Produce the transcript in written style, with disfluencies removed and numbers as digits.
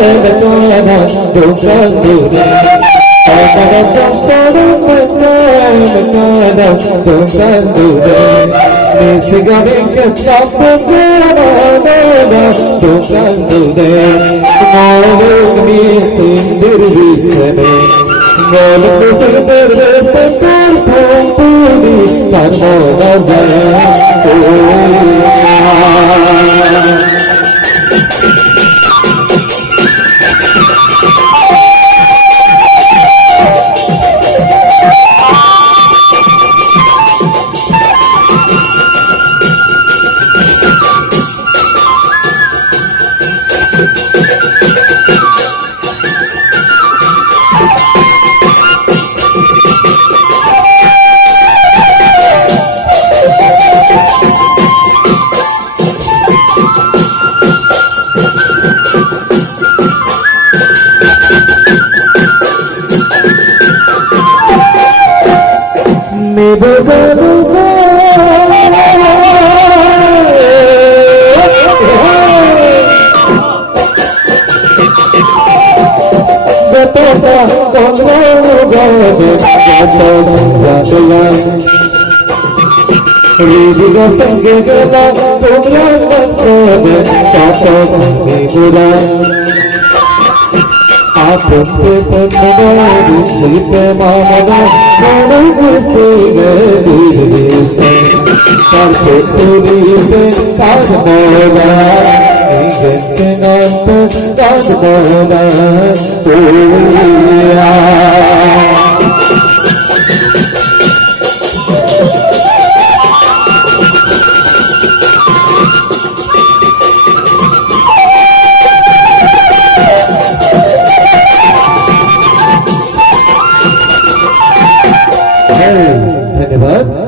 مكانك تكذبني أنا سمسار مكانك تكذبني نسيقرك تبقى تكذبني مولك بيسندر بيسني مولك سندر بيسندر بومبوني كرمونا زين Ridiga sange gela tumla maksode sato mibura apun pe panmani sipe mamana manu kusige dirse par choturi pe kadmola nigente ganto kadmola oya धन्यवाद।